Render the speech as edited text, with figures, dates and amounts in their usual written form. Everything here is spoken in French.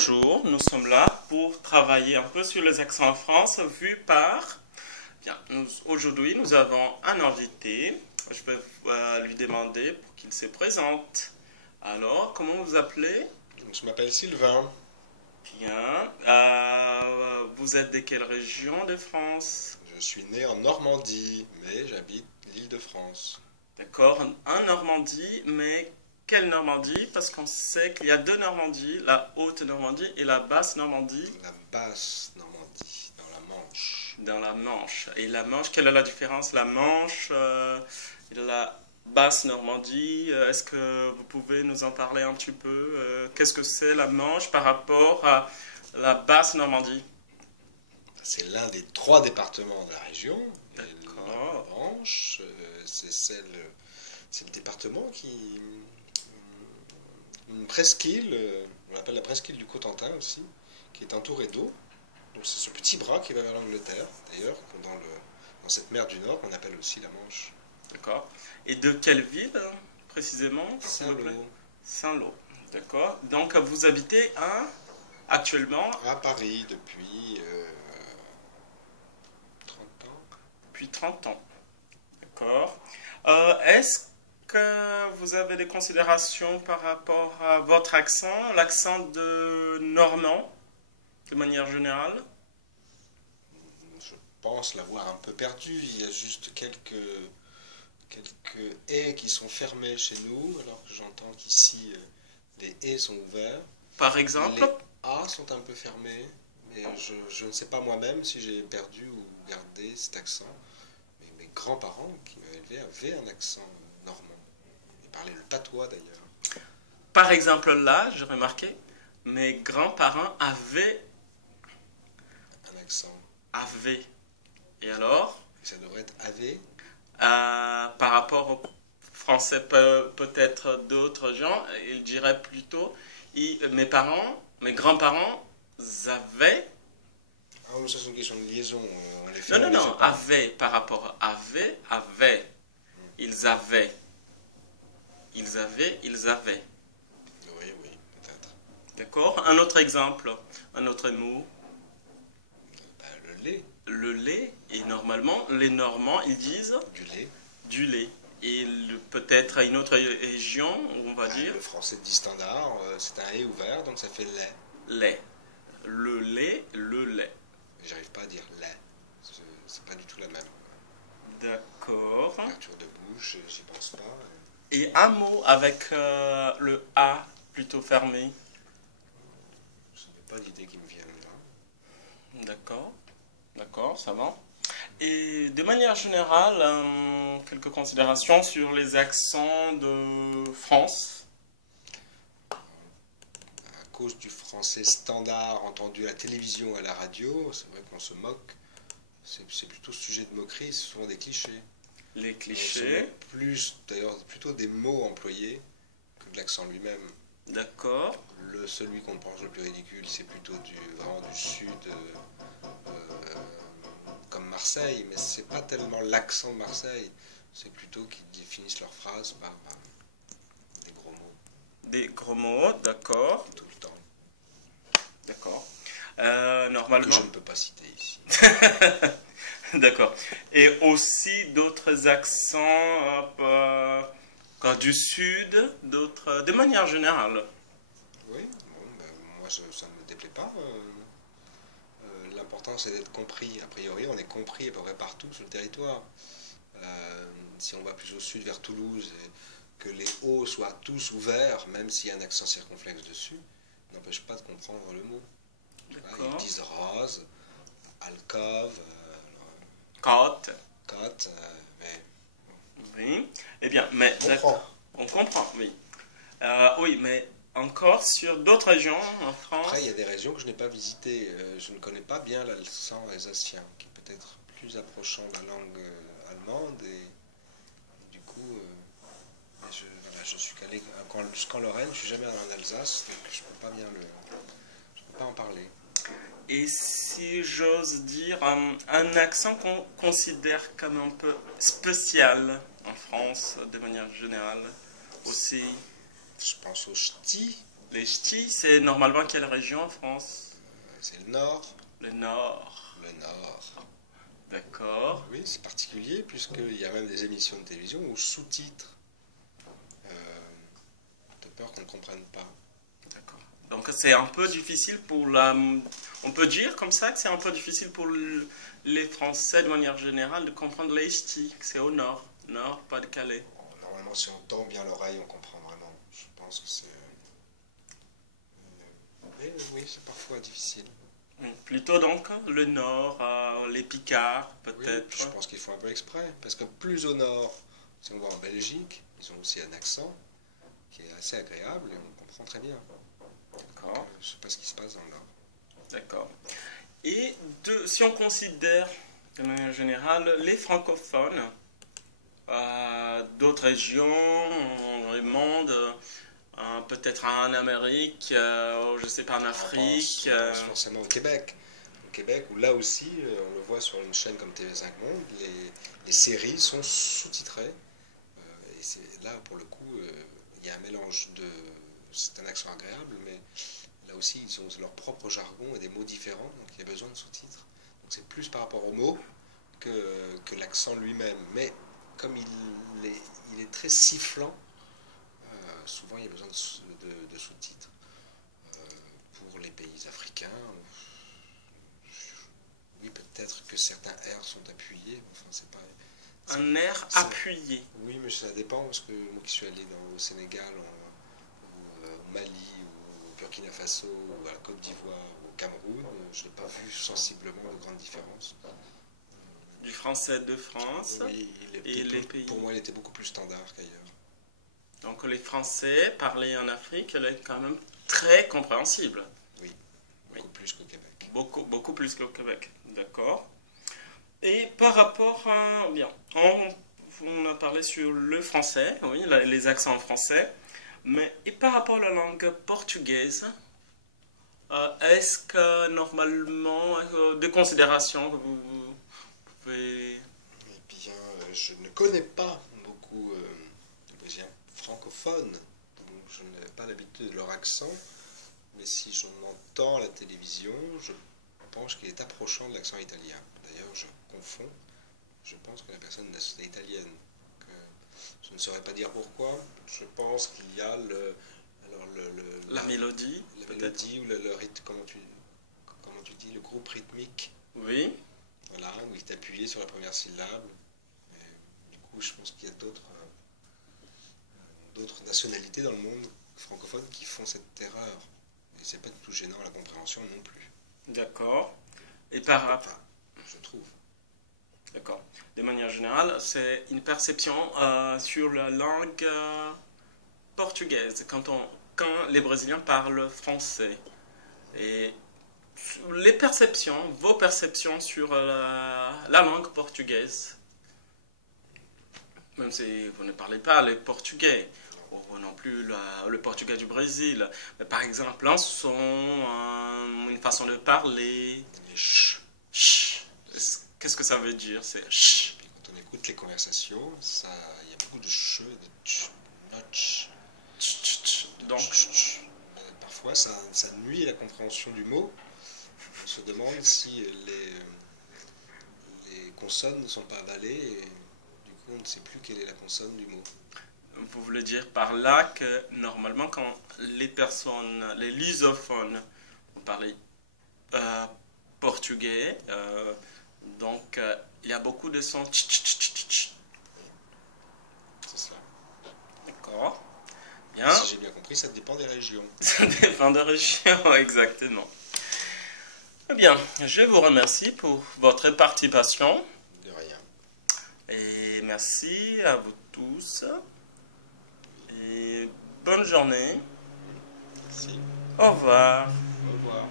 Bonjour, nous sommes là pour travailler un peu sur les accents en France vus par... Bien, aujourd'hui nous avons un invité. Je vais lui demander pour qu'il se présente. Alors, comment vous appelez? Je m'appelle Sylvain. Bien. Vous êtes de quelle région de France? Je suis né en Normandie, mais j'habite l'Île-de-France. D'accord, en Normandie, mais quelle Normandie? Parce qu'on sait qu'il y a deux Normandies, la haute Normandie et la basse Normandie. La basse Normandie, dans la Manche. Dans la Manche. Et la Manche, quelle est la différence? La Manche et la basse Normandie, est-ce que vous pouvez nous en parler un petit peu? Qu'est-ce que c'est la Manche par rapport à la basse Normandie? C'est l'un des trois départements de la région. D'accord. La Manche, c'est le département qui... Une presqu'île, on l'appelle la presqu'île du Cotentin aussi, qui est entourée d'eau. Donc c'est ce petit bras qui va vers l'Angleterre, d'ailleurs, dans cette mer du Nord qu'on appelle aussi la Manche. D'accord. Et de quelle ville, précisément, s'il vous plaît? Saint-Lô. Saint-Lô. D'accord. Donc vous habitez actuellement À Paris depuis 30 ans. depuis 30 ans. D'accord. Est-ce que vous avez des considérations par rapport à votre accent, l'accent de Normand, de manière générale? Je pense l'avoir un peu perdu. Il y a juste quelques haies qui sont fermées chez nous, alors que j'entends qu'ici les haies sont ouverts. Par exemple? Les A sont un peu fermés, mais je ne sais pas moi-même si j'ai perdu ou gardé cet accent. Mais mes grands-parents qui m'avaient élevé avaient un accent normand. Ils parlaient le patois d'ailleurs. Par exemple, là, j'ai remarqué, mes grands-parents avaient, Un accent. avaient. Et alors? Ça devrait être avait. Par rapport au français peut-être d'autres gens, ils diraient plutôt, mes grands-parents avaient, Ah, mais ça c'est une question de liaison. On les fait, non, on non, les non, fait pas. avaient par rapport à avaient, ils avaient, ils avaient. Oui, oui, peut-être. D'accord? Un autre exemple, un autre mot, Le lait, le lait, et normalement, les Normands, ils disent du lait. du lait. Et peut-être à une autre région, on va dire Le français dit standard, c'est un et ouvert, donc ça fait lait. lait. Le lait, le lait. J'arrive pas à dire lait. C'est pas du tout la même. D'accord. Ouverture de bouche, j'y pense pas. Et un mot avec le A plutôt fermé. Je n'ai pas d'idée qui me vienne là. D'accord. D'accord, ça va. Et de manière générale, quelques considérations sur les accents de France. À cause du français standard entendu à la télévision et à la radio, c'est vrai qu'on se moque. C'est plutôt sujet de moquerie, c'est souvent des clichés. Les On se clichés. moque plus, d'ailleurs, plutôt des mots employés que de l'accent lui-même. D'accord. Celui qu'on pense le plus ridicule, c'est plutôt vraiment du sud, comme Marseille, mais c'est pas tellement l'accent de Marseille, c'est plutôt qu'ils finissent leurs phrases par des gros mots Des gros mots, d'accord. tout le temps, D'accord. que Normalement. je ne peux pas citer ici. D'accord. Et aussi d'autres accents du sud, d'autres, de manière générale. Oui, bon, ben, moi ça ne me déplaît pas. L'important c'est d'être compris. A priori, on est compris à peu près partout sur le territoire. Si on va plus au sud vers Toulouse, et que les hauts soient tous ouverts, même s'il y a un accent circonflexe dessus, n'empêche pas de comprendre le mot. Voilà, ils disent rose, alcôve, Côte. côte, mais Oui. Eh bien, mais on d'accord. comprend. On comprend, oui. Oui, mais encore sur d'autres régions en France. Après, il y a des régions que je n'ai pas visitées. Je ne connais pas bien l'accent alsacien, qui est peut-être plus approchant de la langue allemande. Et du coup, voilà, je suis allé jusqu'en Lorraine, je suis jamais allé en Alsace, donc je ne peux pas bien je peux pas en parler. Et si j'ose dire, un accent qu'on considère comme un peu spécial en France, de manière générale, aussi. Je pense au ch'ti, Les ch'tis, c'est normalement quelle région en France? C'est le nord. Le Nord. Le nord. D'accord. Oui, c'est particulier puisqu'il y a même des émissions de télévision où sous-titres. De peur qu'on ne comprenne pas. D'accord. Donc c'est un peu difficile pour la... On peut dire comme ça que c'est un peu difficile pour les Français de manière générale de comprendre les ch'tis, que c'est au nord. Nord, Pas-de-Calais. Normalement, si on tend bien l'oreille, on comprend vraiment. Je pense que c'est... Mais oui, c'est parfois difficile. Plutôt donc le nord, les Picards Oui, peut-être. je pense qu'ils font un peu exprès. Parce que plus au nord, si on va en Belgique, ils ont aussi un accent qui est assez agréable et on comprend très bien. D'accord. Je ne sais pas ce qui se passe dans le nord. D'accord. Et si on considère de manière générale les francophones d'autres régions dans le monde, peut-être en Amérique, je sais pas, en Afrique. On pense forcément au Québec. Au Québec, où là aussi, on le voit sur une chaîne comme TV5 Monde, les séries sont sous-titrées. Et là, pour le coup, il y a un mélange de... C'est un accent agréable, mais là aussi, ils ont leur propre jargon et des mots différents, donc il y a besoin de sous-titres. Donc c'est plus par rapport aux mots que l'accent lui-même. Mais comme il est très sifflant, souvent il y a besoin de sous-titres. Pour les pays africains, oui, peut-être que certains R sont appuyés, enfin c'est pas... Un air appuyé. Oui, mais ça dépend, parce que moi qui suis allé au Sénégal, au Mali, au Burkina Faso, ou à la Côte d'Ivoire, au Cameroun, je n'ai pas vu sensiblement de grandes différences. Du français de France. Oui, et les pays. Pour moi, il était beaucoup plus standard qu'ailleurs. Donc les Français parlés en Afrique, elle est quand même très compréhensible. Oui, beaucoup plus qu'au Québec. Beaucoup plus qu'au Québec, d'accord. Et par rapport à... Bien, on a parlé sur le français, oui, les accents en français, mais et par rapport à la langue portugaise, est-ce que normalement, des considérations que vous pouvez... Eh bien, je ne connais pas beaucoup de Brésiliens francophones, donc je n'ai pas l'habitude de leur accent, mais si j'en entends à la télévision, je pense qu'il est approchant de l'accent italien. D'ailleurs, je confonds, je pense que la personne est italienne. Je ne saurais pas dire pourquoi, je pense qu'il y a la mélodie, la mélodie ou le rythme, comment tu dis, le groupe rythmique. Oui. Voilà, où il est appuyé sur la première syllabe. Et, du coup, je pense qu'il y a d'autres nationalités dans le monde francophone qui font cette erreur. Et c'est pas du tout gênant à la compréhension non plus. D'accord. Et Enfin, je trouve. D'accord. De manière générale, c'est une perception sur la langue portugaise quand les Brésiliens parlent français. Et vos perceptions sur la langue portugaise, même si vous ne parlez pas le portugais, ou non plus le portugais du Brésil, mais par exemple un son, une façon de parler, Les ch. ch. Qu'est-ce que ça veut dire? C'est ch. Puis quand on écoute les conversations, il y a beaucoup de ch, de tch, notch. Donc, Parfois, ça nuit à la compréhension du mot. On se demande si les consonnes ne sont pas avalées et du coup, on ne sait plus quelle est la consonne du mot. vous voulez dire par là que normalement, quand les personnes, les lusophones, parlent portugais, donc il y a beaucoup de sons. C'est ça. D'accord. Bien. Si j'ai bien compris, ça dépend des régions. Ça dépend de région, exactement. Eh bien, je vous remercie pour votre participation. De rien. Et merci à vous tous. Et bonne journée. Merci. Au revoir. Au revoir.